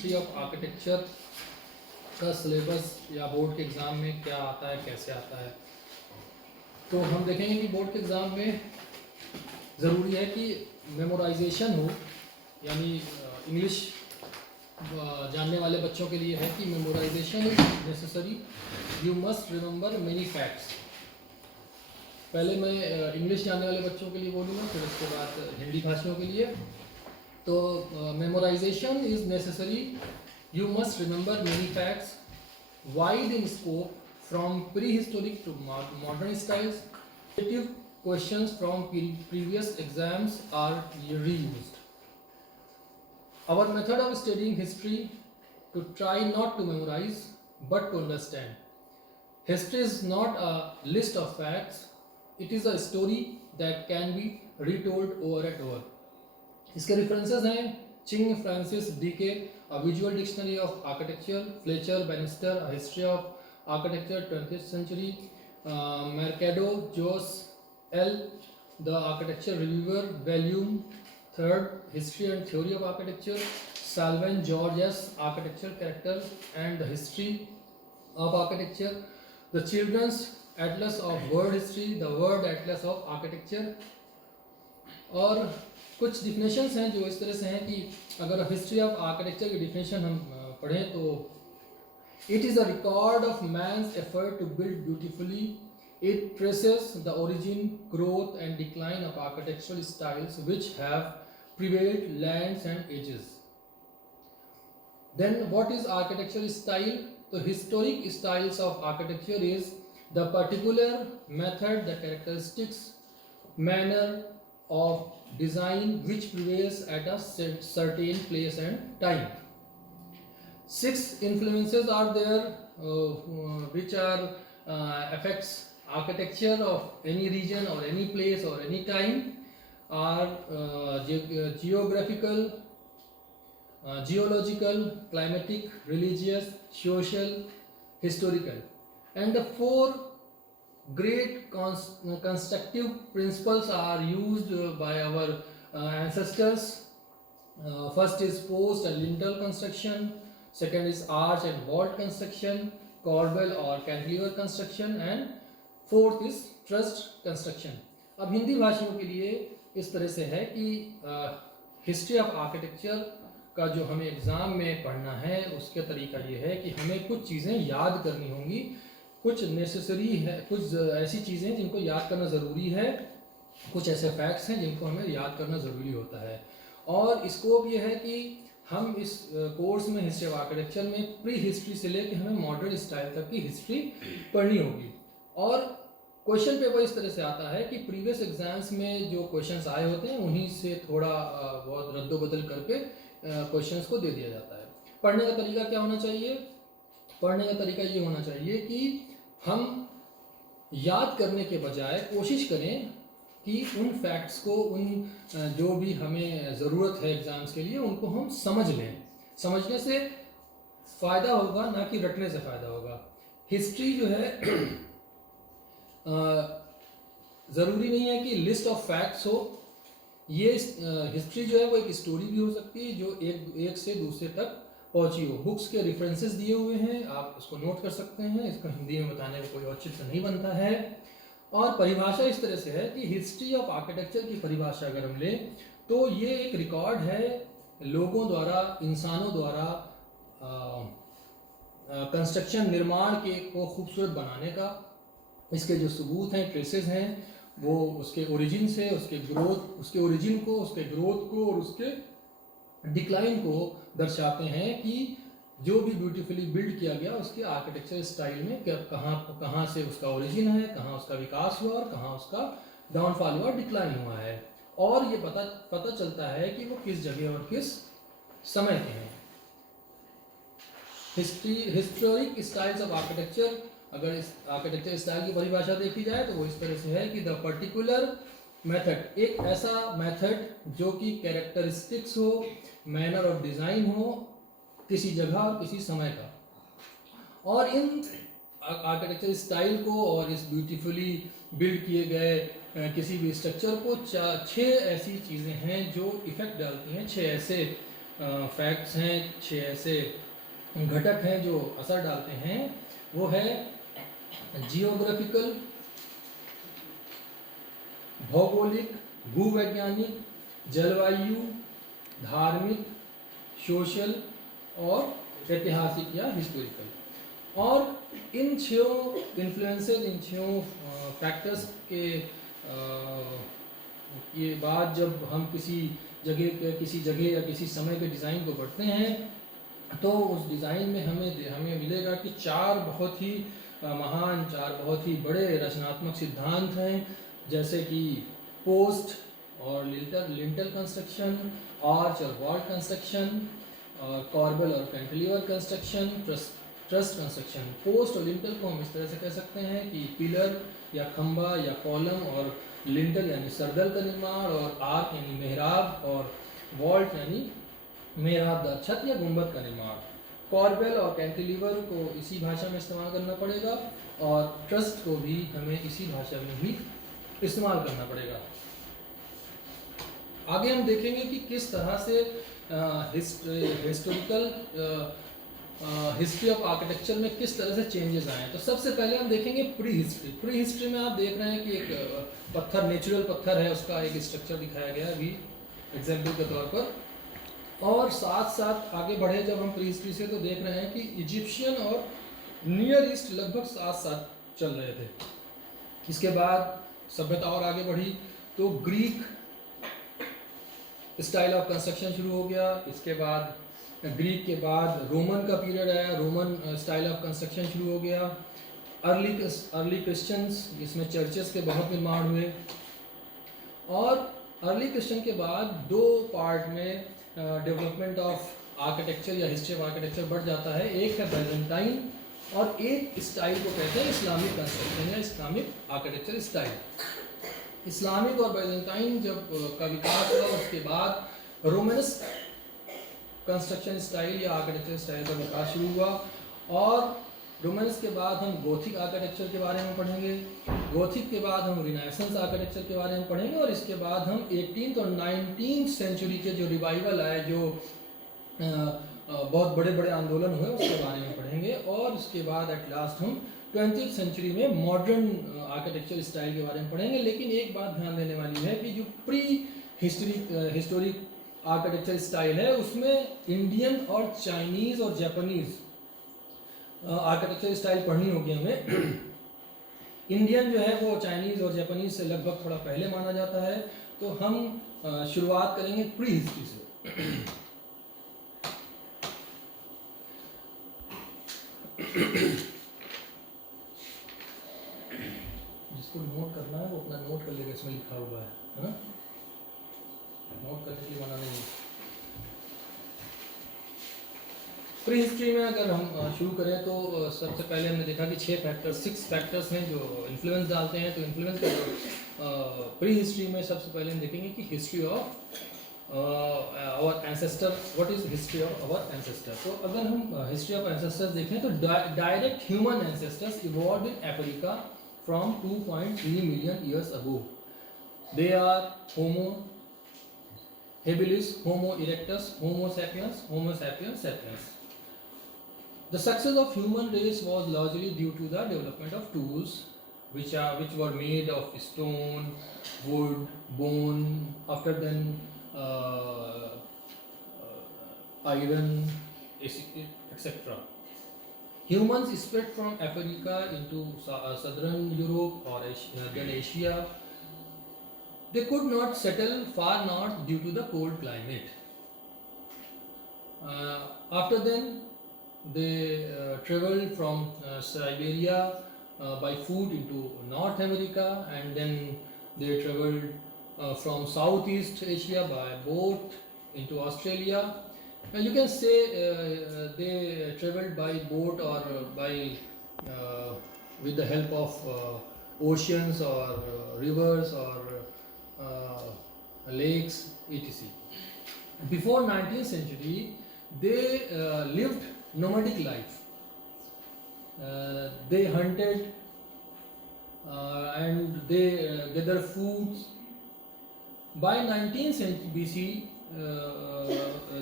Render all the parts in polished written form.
History of architecture का syllabus या board के एग्ज़ाम में क्या आता है, कैसे आता है। तो हम देखेंगे कि बोर्ड के एग्ज़ाम में ज़रूरी है कि मेमोराइजेशन हो, यानी इंग्लिश जानने वाले बच्चों के लिए है कि memorisation is necessary, you must remember many facts. पहले मैं इंग्लिश जानने वाले बच्चों के लिए बोलूँगा, फिर उसके बाद हिंदी भाषियों के लिए। तो memorisation is necessary, you must remember many facts, wide in scope, from prehistoric to modern styles. Creative questions from previous exams are reused. Our method of studying history to try not to memorize but to understand. History is not a list of facts, it is a story that can be retold over and over. इसके references हैं Ching Francis DK, A Visual Dictionary of Architecture, Fletcher Bannister, A History of Architecture 20th Century, Mercado, Jos L, The Architecture Reviewer, Volume 3rd, History and Theory of Architecture, Salvan, George S, Architecture Characters and the History of Architecture, The Children's Atlas of World History, The World Atlas of Architecture। और कुछ definitions हैं जो इस तरह से हैं कि अगर हिस्ट्री ऑफ आर्किटेक्चर की डिफिनेशन हम पढ़ें तो it is a record of man's effort to build beautifully, it traces the origin, growth and decline of architectural styles which have prevailed lands and ages. Then what is architectural style? तो historic styles of architecture is the particular method, the characteristics, manner of design which prevails at a certain place and time. 6 influences are there which are affects architecture of any region or any place or any time are geographical, geological, climatic, religious, social, historical, and the 4 great constructive principles are used by our ancestors. First is post and lintel construction, second is arch and vault construction, corbel or cantilever construction, and fourth is trussed construction. अब हिंदी भाषियों के लिए इस तरह से है कि history of architecture का जो हमें एग्ज़ाम में पढ़ना है उसका तरीका ये है कि हमें कुछ चीज़ें याद करनी होंगी, कुछ नेसेसरी है, कुछ ऐसी चीज़ें जिनको याद करना ज़रूरी है, कुछ ऐसे फैक्ट्स हैं जिनको हमें याद करना ज़रूरी होता है। और स्कोप ये है कि हम इस कोर्स में हिस्ट्री ऑफ आर्किटेक्चर में प्री हिस्ट्री से लेकर हमें मॉडर्न स्टाइल तक की हिस्ट्री पढ़नी होगी। और क्वेश्चन पेपर इस तरह से आता है कि प्रीवियस एग्जाम्स में जो क्वेश्चंस आए होते हैं उन्हीं से थोड़ा बहुत रद्दोबदल करके क्वेश्चंस को दे दिया जाता है। पढ़ने का तरीका क्या होना चाहिए? पढ़ने का तरीका ये होना चाहिए कि हम याद करने के बजाय कोशिश करें कि उन फैक्ट्स को, उन जो भी हमें ज़रूरत है एग्ज़ाम्स के लिए, उनको हम समझ लें। समझने से फ़ायदा होगा, ना कि रटने से फ़ायदा होगा। हिस्ट्री जो है ज़रूरी नहीं है कि लिस्ट ऑफ फैक्ट्स हो। ये हिस्ट्री जो है वो एक स्टोरी भी हो सकती है जो एक से दूसरे तक पहुंची हो। बुक्स के रेफरेंसेस दिए हुए हैं, आप उसको नोट कर सकते हैं। इसको हिंदी में बताने का कोई औचित्य नहीं बनता है। और परिभाषा इस तरह से है कि हिस्ट्री ऑफ आर्किटेक्चर की परिभाषा अगर हम लें तो ये एक रिकॉर्ड है लोगों द्वारा, इंसानों द्वारा कंस्ट्रक्शन, निर्माण को खूबसूरत बनाने का। इसके जो सबूत हैं, ट्रेसेस हैं, वो उसके ओरिजिन से उसके ग्रोथ, उसके ओरिजिन को, उसके ग्रोथ को और उसके डिक्लाइन को दर्शाते हैं कि जो भी ब्यूटीफुली बिल्ड किया गया उसके आर्किटेक्चर स्टाइल में कहाँ से उसका ओरिजिन है, कहाँ उसका विकास हुआ और कहाँ उसका डाउनफॉल हुआ, डिक्लाइन हुआ है। और ये पता चलता है कि वो किस जगह और किस समय के हैं। हिस्टोरिक स्टाइल्स ऑफ आर्किटेक्चर, अगर इस आर्किटेक्चर स्टाइल की परिभाषा देखी जाए तो वो इस तरह से है कि द पर्टिकुलर मेथड, एक ऐसा मेथड जो कि कैरेक्टरिस्टिक्स हो, मैनर ऑफ डिज़ाइन हो, किसी जगह और किसी समय का। और इन आर्किटेक्चर स्टाइल को और इस ब्यूटीफुली बिल्ड किए गए किसी भी स्ट्रक्चर को 6 ऐसी चीज़ें हैं जो इफ़ेक्ट डालती हैं, 6 ऐसे फैक्ट्स हैं, 6 ऐसे घटक हैं जो असर डालते हैं। वो है जियोग्राफिकल, भौगोलिक, भूवैज्ञानिक, जलवायु, धार्मिक, सोशल और ऐतिहासिक या हिस्टोरिकल। और इन 6 इन्फ्लुएंसेस, इन 6 फैक्टर्स के ये बाद जब हम किसी जगह या किसी समय के डिज़ाइन को पढ़ते हैं तो उस डिज़ाइन में हमें मिलेगा कि 4 बहुत ही महान, 4 बहुत ही बड़े रचनात्मक सिद्धांत हैं, जैसे कि पोस्ट और लिंटल कंस्ट्रक्शन, आर्च और वॉल कंस्ट्रक्शन, कॉर्बल और cantilever construction, trust construction. Post और लिंटल को हम इस तरह से कह सकते हैं कि पिलर या खंबा या कॉलम, और लिंटल यानी सरदल का निर्माण, और आर्क यानी मेहराब, और वॉल्ट यानी मेहराबदार छत या गुंबद का निर्माण। कॉर्बल और कैंटिलीवर को इसी भाषा में इस्तेमाल करना पड़ेगा, और ट्रस्ट को भी हमें इसी भाषा में ही इस्तेमाल करना पड़ेगा। आगे हम देखेंगे कि किस तरह से हिस्टोरिकल हिस्ट्री ऑफ आर्किटेक्चर में किस तरह से चेंजेस आए हैं। तो सबसे पहले हम देखेंगे प्री हिस्ट्री। प्री हिस्ट्री में आप देख रहे हैं कि एक पत्थर, नेचुरल पत्थर है, उसका एक स्ट्रक्चर दिखाया गया है अभी एग्जाम्पल के तौर पर। और साथ साथ आगे बढ़े जब हम प्री हिस्ट्री से, तो देख रहे हैं कि इजिप्शियन और नियर ईस्ट लगभग साथ साथ चल रहे थे। इसके बाद सभ्यता और आगे बढ़ी तो ग्रीक स्टाइल ऑफ कंस्ट्रक्शन शुरू हो गया। इसके बाद ग्रीक के बाद रोमन का पीरियड आया, रोमन स्टाइल ऑफ कंस्ट्रक्शन शुरू हो गया। अर्ली क्रिश्चियंस, जिसमें चर्चेस के बहुत निर्माण हुए। और अर्ली क्रिश्चियन के बाद 2 पार्ट में डेवलपमेंट ऑफ आर्किटेक्चर या हिस्ट्री ऑफ आर्किटेक्चर बढ़ जाता है। एक है बैजेंटाइन, और एक स्टाइल को कहते हैं इस्लामिक कंस्ट्रक्शन या इस्लामिक आर्किटेक्चर स्टाइल। इस्लामिक और बैजेंटाइन जब का विकास हुआ, उसके बाद रोमनस कंस्ट्रक्शन स्टाइल या आर्किटेक्चर स्टाइल का विकास शुरू हुआ। और रोमन्स के बाद हम गोथिक आर्किटेक्चर के बारे में पढ़ेंगे। गोथिक के बाद हम रिनाइसेंस आर्किटेक्चर के बारे में पढ़ेंगे। और इसके बाद हम 18th और 19th सेंचुरी के जो रिवाइवल आए, जो बहुत बड़े बड़े आंदोलन हुए, उसके बारे में पढ़ेंगे। और उसके बाद एट लास्ट हम 20th सेंचुरी में मॉडर्न आर्किटेक्चर स्टाइल के बारे में पढ़ेंगे। लेकिन एक बात ध्यान देने वाली है कि जो प्री हिस्टोरिक आर्किटेक्चर स्टाइल है, उसमें इंडियन और चाइनीज़ और जापानीज़ आर्किटेक्चर स्टाइल पढ़नी होगी हमें। इंडियन जो है वो चाइनीज़ और जापानीज़ से लगभग थोड़ा पहले माना जाता है। तो हम शुरुआत करेंगे प्री हिस्ट्री से। जिसको नोट करना है वो अपना नोट कर लेगा, इसमें लिखा हुआ है ना? नोट करने के लिए मना नहीं है। प्री हिस्ट्री में अगर हम शुरू करें तो सबसे पहले हमने देखा कि 6 फैक्टर्स हैं जो इन्फ्लुएंस डालते हैं। तो इन्फ्लुएंस का प्री हिस्ट्री में सबसे पहले हम देखेंगे कि history of our ancestor, what is history of our ancestor. तो अगर हम हिस्ट्री ऑफ एंसेस्टर्स देखें तो direct human ancestors evolved in Africa from 2.3 million years ago. They are homo habilis, Homo erectus, Homo sapiens, Homo sapiens sapiens. The success of human race was largely due to the development of tools which were made of stone, wood, bone, after then iron, etc. Humans spread from Africa into southern Europe or then Asia. They could not settle far north due to the cold climate. After then, they traveled from Siberia by foot into North America, and then they traveled from Southeast Asia by boat into Australia. You can say they traveled by boat or by with the help of oceans or rivers or lakes, etc. Before 19th century, they lived nomadic life. They hunted and they gathered foods. By 19th century BC,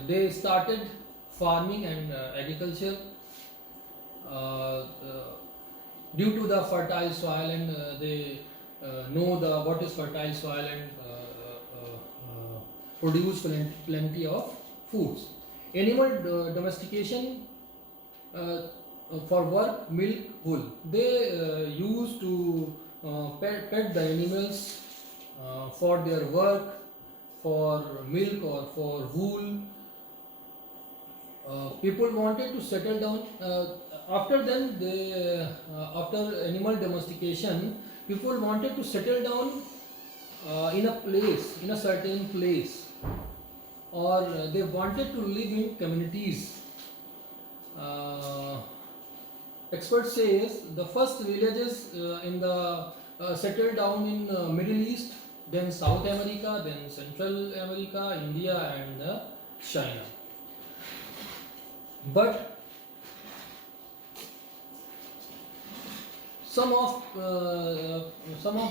they started farming and agriculture uh, uh, due to the fertile soil, and they know the what is fertile soil, and produce plenty of foods. Animal domestication for work, milk, wool. They used to pet the animals for their work, for milk or for wool. People wanted to settle down. After animal domestication, people wanted to settle down in a place, in a certain place, or they wanted to live in communities. Uh, Expert says the first villages in the settled down in Middle East, then South America, then Central America, India, and China. But some of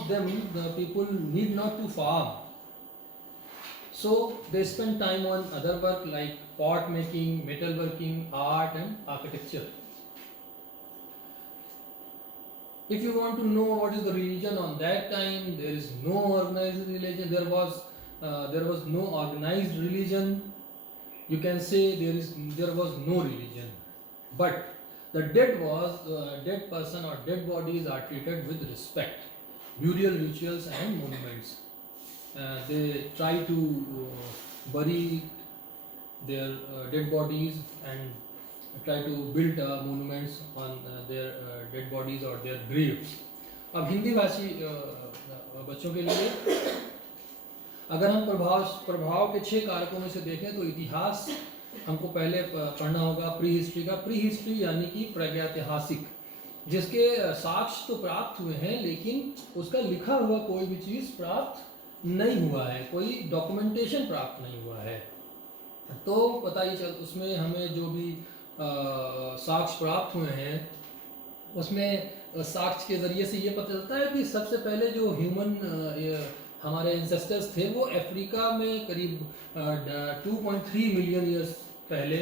them, the people need not to farm, so they spend time on other work like pot making, metalworking, art, and architecture. If you want to know what is the religion on that time, there is no organized religion. There was no organized religion. You can say there was no religion, but the dead person or dead bodies are treated with respect. Burial rituals and monuments. They try to bury their dead bodies and try to build monuments on their dead bodies or their graves. अब हिंदी भाषी बच्चों के लिए अगर हम प्रभाव के 6 कारकों में से देखें तो इतिहास हमको पहले पढ़ना होगा। प्री हिस्ट्री का, प्री हिस्ट्री यानी कि प्रागैतिहासिक, जिसके साक्ष्य तो प्राप्त हुए हैं लेकिन उसका लिखा हुआ कोई भी चीज़ प्राप्त नहीं हुआ है, कोई डॉक्यूमेंटेशन प्राप्त नहीं हुआ है। तो पता ही चल उसमें हमें जो भी साक्ष्य प्राप्त हुए हैं उसमें साक्ष्य के ज़रिए से ये पता चलता है कि सबसे पहले जो ह्यूमन हमारे एंसेस्टर्स थे वो अफ्रीका में करीब 2.3 मिलियन ईयर्स पहले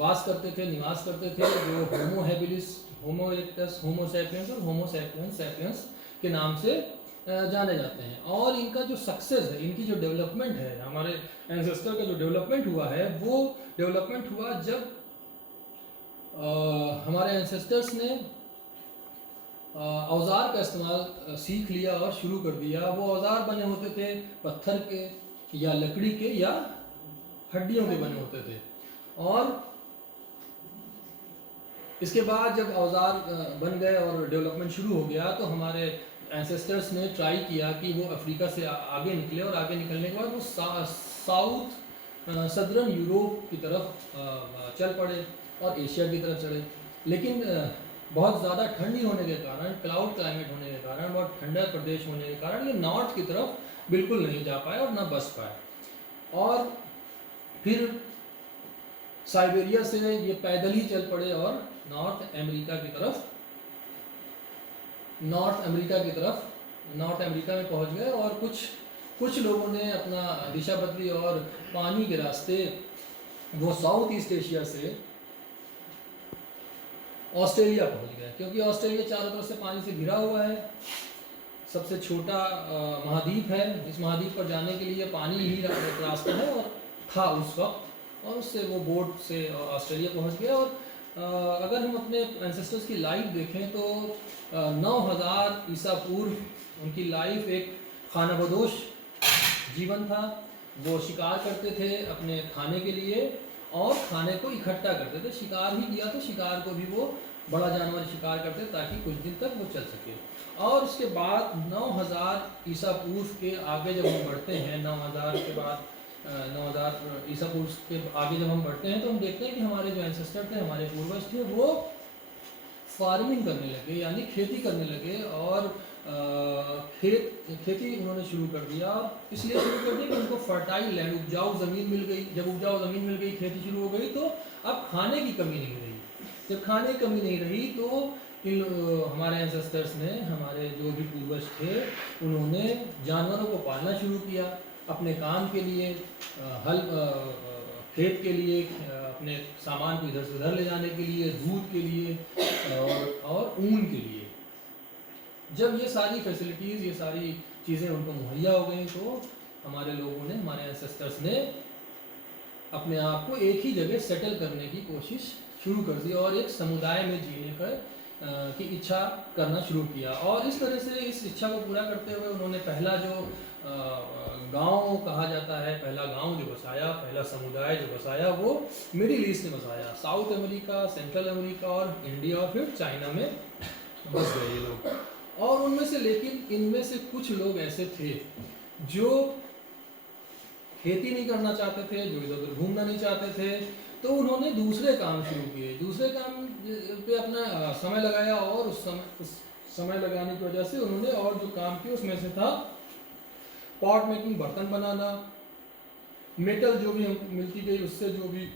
वास करते थे, निवास करते थे, जो होमो हैबिलिस, होमो इरेक्टस, होमो सैपियंस और होमो सैपियंस के नाम से जाने जाते हैं। और इनका जो सक्सेस है, इनकी जो डेवलपमेंट है, हमारे एंसेस्टर का जो डेवलपमेंट हुआ है वो डेवलपमेंट हुआ जब हमारे एंसेस्टर्स ने औजार का इस्तेमाल सीख लिया और शुरू कर दिया। वो औजार बने होते थे पत्थर के या लकड़ी के या हड्डियों के बने होते थे। और इसके बाद जब औजार बन गए और डेवलपमेंट शुरू हो गया तो हमारे एंसेस्टर्स ने ट्राई किया कि वो अफ्रीका से आगे निकले, और आगे निकलने के बाद वो साउथ सदर्न यूरोप की तरफ चल पड़े और एशिया की तरफ चढ़े। लेकिन बहुत ज़्यादा ठंडी होने के कारण, क्लाउड क्लाइमेट होने के कारण, बहुत ठंडा प्रदेश होने के कारण ये नॉर्थ की तरफ बिल्कुल नहीं जा पाए और ना बस पाए। और फिर साइबेरिया से ये पैदल ही चल पड़े और नॉर्थ अमेरिका में पहुंच गए। और कुछ लोगों ने अपना दिशा बदली और पानी के रास्ते वो साउथ ईस्ट एशिया से ऑस्ट्रेलिया पहुंच गए, क्योंकि ऑस्ट्रेलिया चारों तरफ से पानी से घिरा हुआ है, सबसे छोटा महाद्वीप है। इस महाद्वीप पर जाने के लिए पानी ही रास्ता है और था उस वक्त, और उससे वो बोट से ऑस्ट्रेलिया पहुंच गया। और अगर हम अपने एंसेस्टर्स की लाइफ देखें तो 9000 ईसा पूर्व उनकी लाइफ एक खानाबदोश जीवन था। वो शिकार करते थे अपने खाने के लिए और खाने को इकट्ठा करते थे। शिकार ही किया तो शिकार को भी वो बड़ा जानवर शिकार करते ताकि कुछ दिन तक वो चल सके। और उसके बाद 9000 ईसा पूर्व के आगे जब हम बढ़ते हैं, 9000 के बाद 9000 ईसा पूर्व के आगे जब हम बढ़ते हैं तो हम देखते हैं कि हमारे जो एंसेस्टर थे, हमारे पूर्वज थे, वो फार्मिंग करने लगे, यानी खेती करने लगे। और खेती उन्होंने शुरू कर दिया, इसलिए शुरू कर दिया कि उनको फर्टाइल लैंड, उपजाऊ ज़मीन मिल गई। जब उपजाऊ ज़मीन मिल गई, खेती शुरू हो गई, तो अब खाने की कमी नहीं रही। जब खाने की कमी नहीं रही तो हमारे एंसेस्टर्स ने, हमारे जो भी पूर्वज थे, उन्होंने जानवरों को पालना शुरू किया। अपने काम के लिए, हल खेत के लिए, अपने सामान को इधर से उधर ले जाने के लिए, दूध के लिए और ऊन के लिए। जब ये सारी फैसिलिटीज़, ये सारी चीज़ें उनको मुहैया हो गई तो हमारे लोगों ने, हमारे एंसेस्टर्स ने अपने आप को एक ही जगह सेटल करने की कोशिश शुरू कर दी और एक समुदाय में जीने की इच्छा करना शुरू किया। और इस तरह से इस इच्छा को पूरा करते हुए उन्होंने पहला जो गांव कहा जाता है, पहला गांव जो बसाया, पहला समुदाय जो बसाया वो मिडिल ईस्ट में बसाया। साउथ अमेरिका, सेंट्रल अमेरिका और इंडिया और फिर चाइना में बस गए ये लोग। और उनमें से, लेकिन इनमें से कुछ लोग ऐसे थे जो खेती नहीं करना चाहते थे, जो इधर उधर घूमना नहीं चाहते थे, तो उन्होंने दूसरे काम शुरू किए, दूसरे काम पे अपना समय लगाया और उस समय लगाने की वजह से उन्होंने और जो काम किया उसमें से था पॉट मेकिंग, बर्तन बनाना, मेटल जो भी हमको मिलती गई उससे जो भी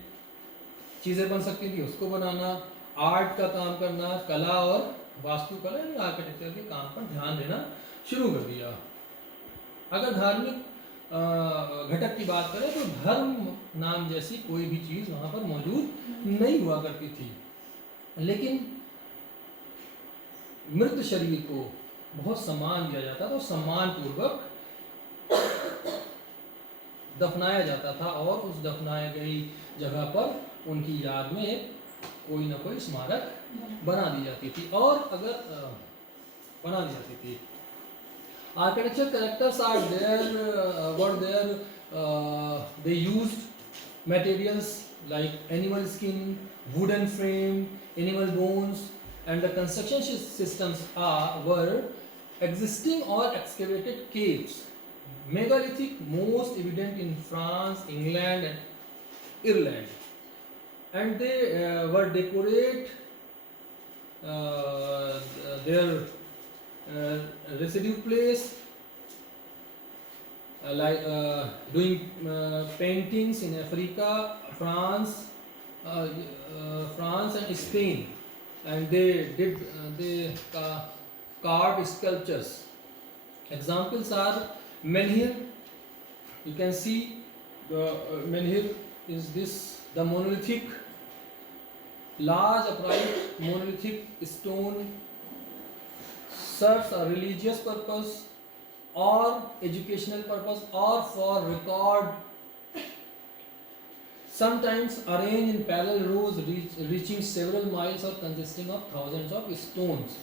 चीज़ें बन सकती थी उसको बनाना, आर्ट का काम करना, कला और वास्तुकला यानी आर्किटेक्चर के काम पर ध्यान देना शुरू कर दिया। अगर धार्मिक घटक की बात करें तो धर्म नाम जैसी कोई भी चीज़ वहाँ पर मौजूद नहीं हुआ करती थी, लेकिन मृत शरीर को बहुत सम्मान दिया जाता था, तो सम्मान पूर्वक दफनाया जाता था और उस दफनाई गई जगह पर उनकी याद में कोई ना कोई स्मारक बना दी जाती थी। और अगर बना दी जाती थी, architecture characters are there, were there, they used materials like animal skin, wooden frame, animal bones, and the construction systems were existing or excavated caves, megalithic, most evident in France, England and Ireland, and they were decorate their residue place, like doing paintings in Africa, France and Spain, and they carved sculptures. Examples are menhir. You can see the menhir is the monolithic, large upright monolithic stone, serves a religious purpose or educational purpose or for record, sometimes arranged in parallel rows reaching several miles or consisting of thousands of stones.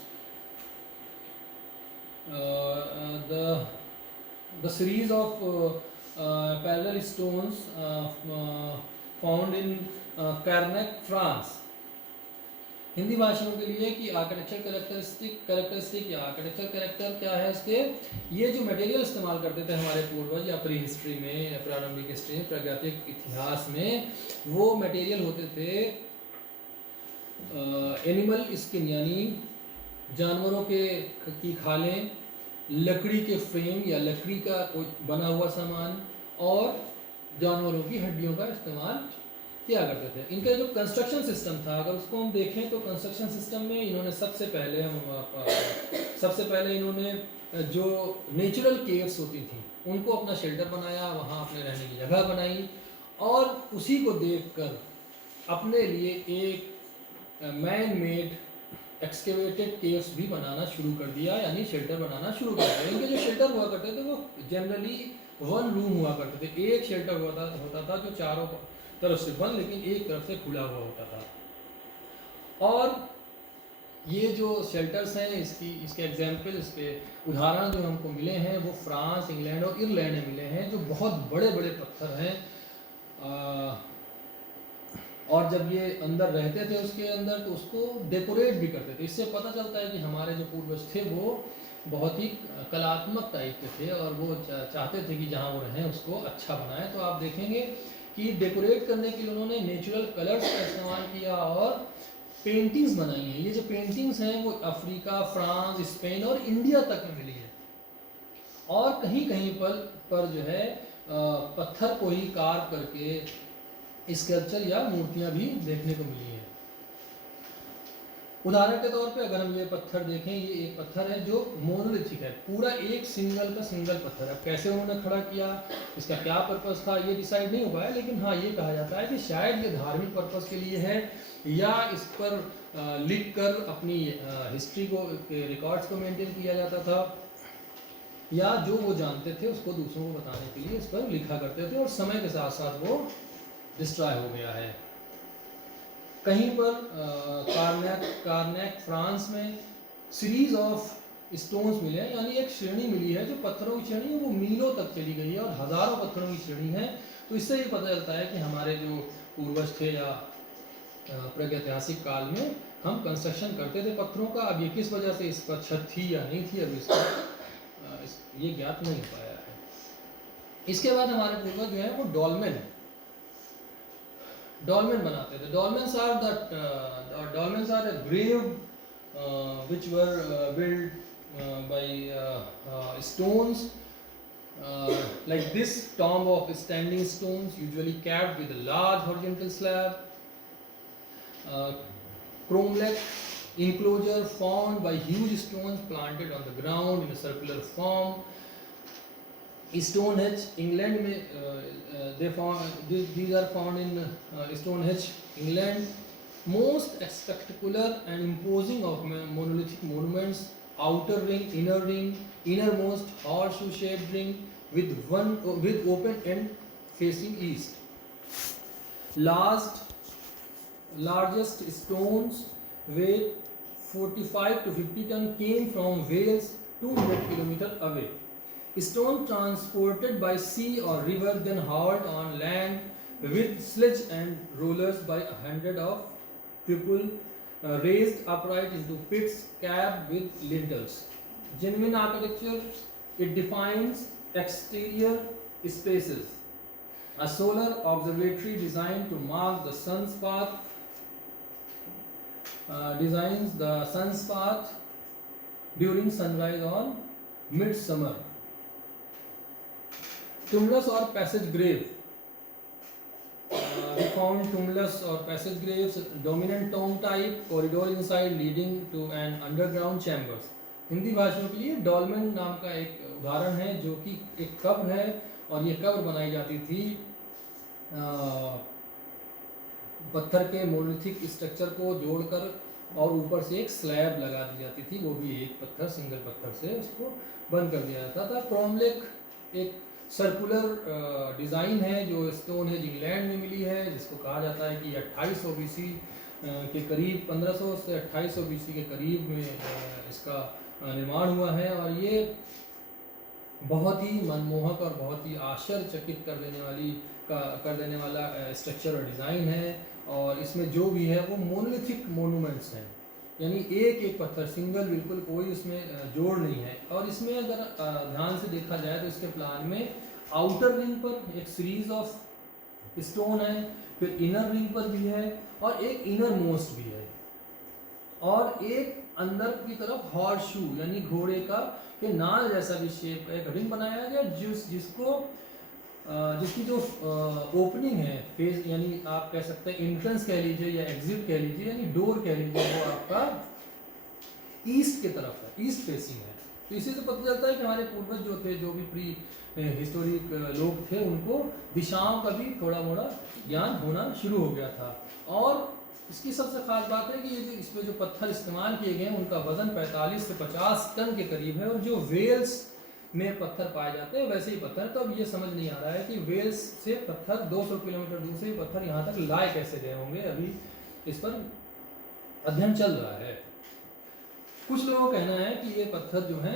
The series of parallel stones found in Carnac, France. Hindi भाषियों के लिए कि architecture characteristic या architecture character क्या है इसके, ये जो मटेरियल इस्तेमाल करते थे हमारे पूर्वज या प्री हिस्ट्री में या प्रारंभिक हिस्ट्री में, प्रागैतिक इतिहास में, वो मटेरियल होते थे एनिमल स्किन यानी जानवरों की खालें, लकड़ी के फ्रेम या लकड़ी का कोई बना हुआ सामान और जानवरों की हड्डियों का इस्तेमाल किया करते थे। इनका जो कंस्ट्रक्शन सिस्टम था, अगर उसको हम देखें तो कंस्ट्रक्शन सिस्टम में इन्होंने सबसे पहले इन्होंने जो नेचुरल केव्स होती थी उनको अपना शेल्टर बनाया, वहाँ अपने रहने की जगह बनाई और उसी को देखकर अपने लिए एक मैन मेड एक्सकेवेटेड केव्स भी बनाना शुरू कर दिया, यानी शेल्टर बनाना शुरू कर दिया। इनके जो शेल्टर हुआ करते थे वो जनरली वन रूम हुआ करते थे, एक शेल्टर होता था जो चारों तरफ से बंद लेकिन एक तरफ से खुला हुआ होता था। और ये जो शेल्टर्स हैं इसके एग्जाम्पल, इसके उदाहरण जो हमको मिले हैं वो फ्रांस, इंग्लैंड और आयरलैंड में मिले हैं, जो बहुत बड़े बड़े पत्थर हैं। और जब ये अंदर रहते थे उसके अंदर तो उसको डेकोरेट भी करते थे। इससे पता चलता है कि हमारे जो पूर्वज थे वो बहुत ही कलात्मक टाइप के थे और वो चाहते थे कि जहाँ वो रहें उसको अच्छा बनाएं। तो आप देखेंगे कि डेकोरेट करने के लिए उन्होंने नेचुरल कलर्स का इस्तेमाल किया और पेंटिंग्स बनाई हैं। ये जो पेंटिंग्स हैं वो अफ्रीका, फ्रांस, स्पेन और इंडिया तक में मिली है और कहीं कहीं पर जो है पत्थर को ही कार्व करके स्कल्पचर या मूर्तियां भी देखने को मिली हैं। उदाहरण के तौर पे अगर हम ये पत्थर देखें, ये एक पत्थर है जो मोनोलिथिक है, पूरा एक सिंगल का सिंगल पत्थर है। कैसे उन्होंने खड़ा किया, इसका क्या पर्पस था, ये डिसाइड नहीं हो पाया, लेकिन हाँ ये कहा जाता है कि शायद ये धार्मिक पर्पस के लिए है, या इस पर लिख कर अपनी हिस्ट्री को, रिकॉर्ड्स को मेंटेन किया जाता था, या जो वो जानते थे उसको दूसरों को बताने के लिए इस पर लिखा करते थे, और समय के साथ साथ वो डिस्ट्रॉय हो गया है। कहीं पर कार्नेक फ्रांस में सीरीज ऑफ स्टोन्स मिले हैं, यानी एक श्रेणी मिली है जो पत्थरों की श्रेणी है, वो मीलों तक चली गई है और हजारों पत्थरों की श्रेणी है। तो इससे ये पता चलता है कि हमारे जो पूर्वज थे या प्रागैतिहासिक काल में हम कंस्ट्रक्शन करते थे पत्थरों का। अब ये किस वजह से इस पर छत थी या नहीं थी, अब इसका ये ज्ञात नहीं हो पाया है। इसके बाद हमारे पूर्वज जो है वो डॉल्मेन बनाते थे। डॉल्मेन्स are a grave which were built by stones like this, tomb of standing stones usually capped with a large horizontal slab, cromlech enclosure formed by huge stones planted on the ground in a circular form. Stonehenge, England में these are found in Stonehenge, England. Most spectacular and imposing of monolithic monuments, outer ring, innermost horseshoe-shaped ring with open end facing east. Largest stones weight 45 to 50 ton came from Wales, 200 km away. Stone transported by sea or river, then hauled on land with sledge and rollers by 100 of people, raised upright into pits capped with lintels. Genuine architecture, it defines exterior spaces. A solar observatory designed to mark the sun's path, designs the sun's path during sunrise on midsummer. Tumulus or passage grave. We found tumulus or passage graves, dominant tomb type, corridor inside leading to an underground chambers. Hindi भाषियों के लिए डॉल्मेन नाम का एक उदाहरण है, जो कि एक कब्र है, और ये कब्र बनाई जाती थी पत्थर के मोनोलिथिक स्ट्रक्चर को जोड़कर, और ऊपर से एक स्लैब लगा दी जाती थी, वो भी एक पत्थर, सिंगल पत्थर से उसको बंद कर दिया जाता था। क्रोमलेख एक सर्कुलर डिज़ाइन है जो स्टोनहेंज इंग्लैंड में मिली है, जिसको कहा जाता है कि 2800 BC के करीब, 1500 से 2800 BC के करीब में इसका निर्माण हुआ है, और ये बहुत ही मनमोहक और बहुत ही आश्चर्यचकित कर देने वाला स्ट्रक्चर और डिज़ाइन है। और इसमें जो भी है वो मोनोलिथिक मोनूमेंट्स हैं, यानी एक एक पत्थर, सिंगल, बिल्कुल कोई उसमें जोड़ नहीं है। और इसमें अगर ध्यान से देखा जाए तो इसके प्लान में आउटर रिंग पर एक सीरीज ऑफ स्टोन है, फिर इनर रिंग पर भी है, और एक इनर मोस्ट भी है, और एक अंदर की तरफ हॉर्स शू यानी घोड़े का के नाल जैसा भी शेप एक रिंग बनाया गया, जिसकी जो ओपनिंग है फेस, यानी आप कह सकते हैं एंट्रेंस कह लीजिए या एग्जिट कह लीजिए, यानी डोर कह लीजिए, वो आपका ईस्ट की तरफ है, ईस्ट फेसिंग है। तो इसी से पता चलता है कि हमारे पूर्वज जो थे, जो भी प्री हिस्टोरिक लोग थे, उनको दिशाओं का भी थोड़ा मोड़ा ज्ञान होना शुरू हो गया था। और इसकी सबसे खास बात है कि ये जो इसमें जो पत्थर इस्तेमाल किए गए हैं, उनका वजन 45 से 50 टन के करीब है, और जो वेल्स में पत्थर पाए जाते हैं वैसे ही पत्थर। तो अब ये समझ नहीं आ रहा है कि वेल्स से पत्थर 200 किलोमीटर दूर से पत्थर यहाँ तक लाए कैसे गए होंगे, अभी इस पर अध्ययन चल रहा है। कुछ लोगों का कहना है कि ये पत्थर जो है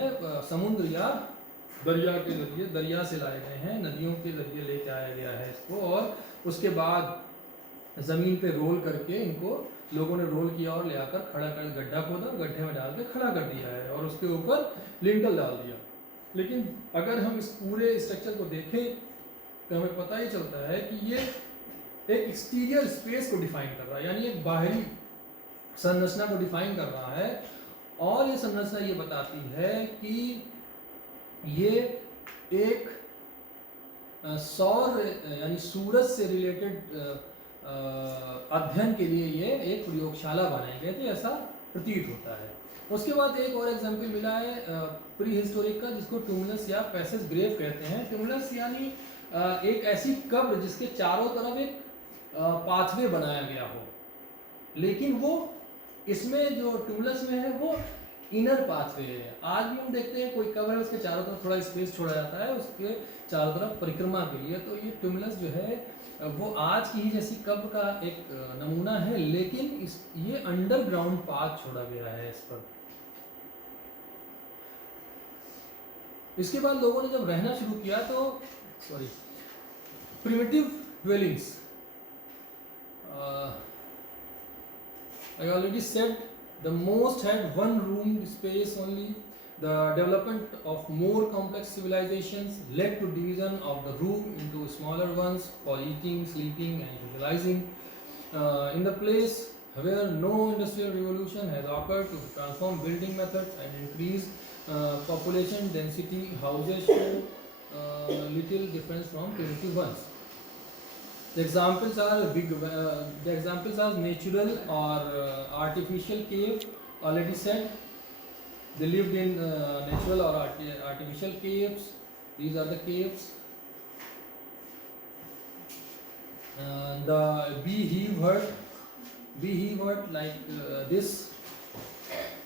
समुद्र या दरिया के जरिए, दरिया से लाए गए हैं, नदियों के जरिए लेके आया गया है इसको, और उसके बाद ज़मीन पे रोल करके इनको लोगों ने रोल किया और ले आकर खड़ा कर, गड्ढा खोदा, गड्ढे में डाल के खड़ा कर दिया है, और उसके ऊपर लिंटल डाल दिया। लेकिन अगर हम इस पूरे स्ट्रक्चर को देखें तो हमें पता ही चलता है कि ये एक एक्सटीरियर स्पेस को डिफाइन कर रहा है, यानी एक बाहरी संरचना को डिफाइन कर रहा है। और ये संरचना ये बताती है कि ये एक सौर यानी सूरज से रिलेटेड अध्ययन के लिए ये एक प्रयोगशाला बनाई गई थी, ऐसा प्रतीत होता है। उसके बाद एक और एग्जाम्पल मिला है प्री हिस्टोरिक का, जिसको ट्यूमुलस या पैसेज ग्रेव कहते हैं। ट्यूमुलस यानी एक ऐसी कब्र जिसके चारों तरफ एक पाथवे बनाया गया हो, लेकिन वो इसमें जो ट्यूमुलस में है वो इनर पाथवे है। आज भी हम देखते हैं कोई कब्र है उसके चारों तरफ थोड़ा स्पेस छोड़ा जाता है उसके चारों तरफ परिक्रमा के लिए, तो ये ट्यूमुलस जो है वो आज की ही जैसी कब्र का एक नमूना है, लेकिन ये अंडरग्राउंड पाथ छोड़ा गया है इस पर। इसके बाद लोगों ने जब रहना शुरू किया तो primitive dwellings, I already said the most had one room space only. The development of more complex civilizations led to division of the room into smaller ones for eating, sleeping and socializing. In the place where no industrial revolution has occurred to transform building methods and increase population density, houses show little difference from primitive ones. The examples are natural or artificial cave. Already said, they lived in natural or artificial caves. These are the caves. The beehive hut like this.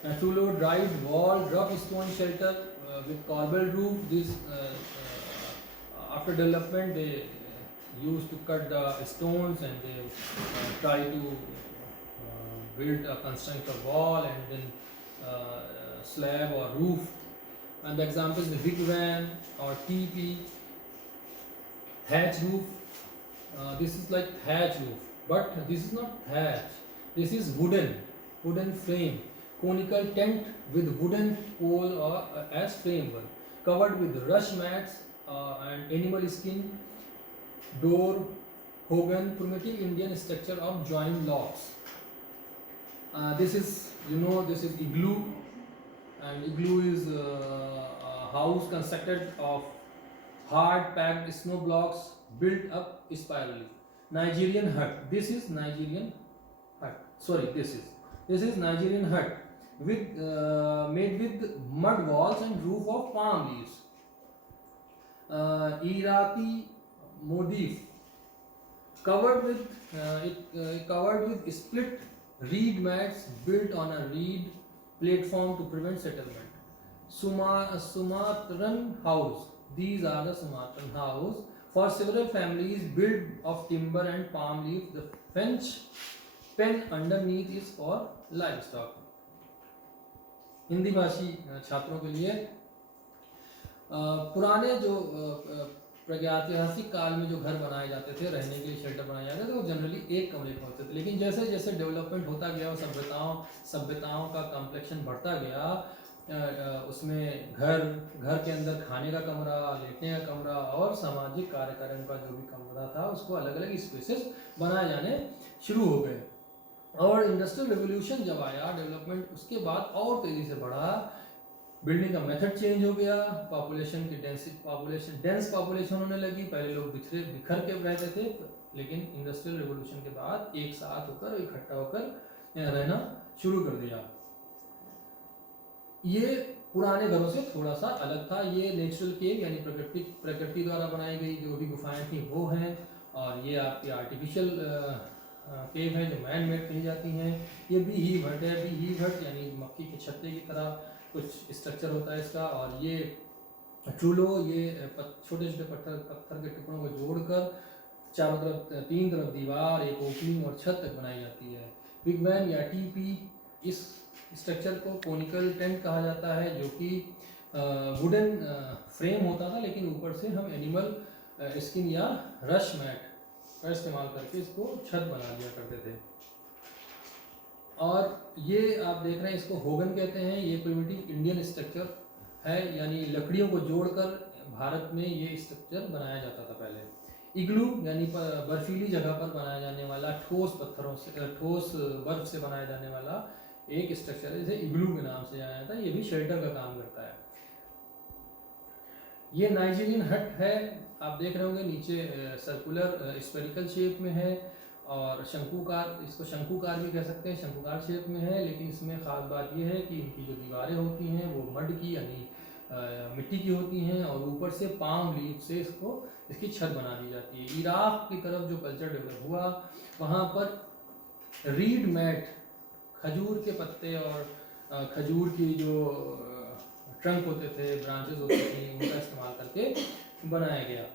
Natural dried wall, rough stone shelter with corbelled roof. This after development they used to cut the stones and they try to build a construct a wall and then slab or roof. And the examples the wigwam or teepee, thatch roof. This is like thatch roof, but this is not thatch. This is wooden frame, conical tent with wooden pole or as framework, covered with rush mats and animal skin. Door, hogan, primitive Indian structure of joined logs. This is igloo, and igloo is a house constructed of hard packed snow blocks built up spirally. Nigerian hut. This is Nigerian hut. This is Nigerian hut with made with mud walls and roof of palm leaves. Iraqi motif covered with split reed mats built on a reed platform to prevent settlement. Sumatran house. These are the Sumatran house for several families built of timber and palm leaf. The French pen underneath is for livestock. Hindi भाषी छात्रों के लिए पुराने जो प्रागैतिहासिक काल में जो घर बनाए जाते थे, रहने के लिए शेल्टर बनाए जाते थे, वो जनरली एक कमरे में होते थे। लेकिन जैसे जैसे डेवलपमेंट होता गया और सभ्यताओं का कॉम्प्लेक्शन बढ़ता गया, उसमें घर के अंदर खाने का कमरा, लेटने का कमरा और सामाजिक कार्यक्रम का जो भी कमरा था उसको अलग अलग स्पेसेस बनाए जाने शुरू हो गए। और इंडस्ट्रियल रेवोल्यूशन जब आया, डेवलपमेंट उसके बाद और तेज़ी से बढ़ा, बिल्डिंग का मेथड चेंज हो गया, डेंस पॉपुलेशन होने लगी। पहले लोग बिखर के रहते थे, लेकिन इंडस्ट्रियल रेवोल्यूशन के बाद एक साथ होकर इकट्ठा होकर रहना शुरू कर दिया। ये पुराने घरों से थोड़ा सा अलग था। ये नेचुरल केव यानी प्रकृति द्वारा बनाई गई जो भी गुफाएं थी वो हैं, और ये आपकी आर्टिफिशियल केव है जो मैन मेड कही जाती हैं। ये बीहीव हट है। बीहीव हट यानी मक्खी के छत्ते की तरह कुछ स्ट्रक्चर होता है इसका। और ये चूल्हो, ये छोटे छोटे पत्थर के टुकड़ों को जोड़कर चारों तरफ, तीन तरफ दीवार, एक ओपनिंग और छत तक बनाई जाती है। विगवैम या टीपी, इस स्ट्रक्चर को कोनिकल टेंट कहा जाता है, जो कि वुडन फ्रेम होता था, लेकिन ऊपर से हम एनिमल स्किन या रश मैट का इस्तेमाल करके इसको छत बना लिया करते थे। और ये आप देख रहे हैं, इसको होगन कहते हैं। ये प्रिमिटिव इंडियन स्ट्रक्चर है, यानी लकड़ियों को जोड़कर भारत में ये स्ट्रक्चर बनाया जाता था पहले। इग्लू यानी बर्फीली जगह पर बनाया जाने वाला, ठोस बर्फ से बनाया जाने वाला एक स्ट्रक्चर है, जिसे इग्लू के नाम से जाना जाता है। ये भी शेल्टर का काम करता है। ये नाइजीरियन हट है, आप देख रहे होंगे नीचे सर्कुलर स्फेरिकल शेप में है, और शंकुकार, इसको शंकुकार भी कह सकते हैं, शंकुकार शेप में है, लेकिन इसमें ख़ास बात यह है कि इनकी जो दीवारें होती हैं वो मड की यानी मिट्टी की होती हैं और ऊपर से पाम लीफ से इसकी छत बना दी जाती है। इराक की तरफ जो कल्चर डेवलप हुआ वहाँ पर रीड मैट, खजूर के पत्ते और खजूर की जो ट्रंक होते थे, ब्रांचेस होती थी, उनका इस्तेमाल करके बनाया गया।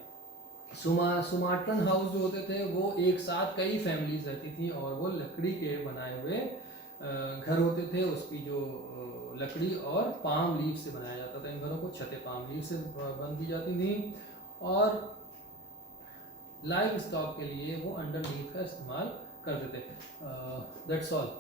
सुमाट्रन हाउस जो होते थे वो एक साथ कई फैमिलीज रहती थी और वो लकड़ी के बनाए हुए घर होते थे। उसकी जो लकड़ी और पाम लीफ से बनाया जाता था। इन घरों को छतें पाम लीफ से बन दी जाती थी और लाइव स्टॉक के लिए वो अंडरनीथ का इस्तेमाल करते थे। That's all.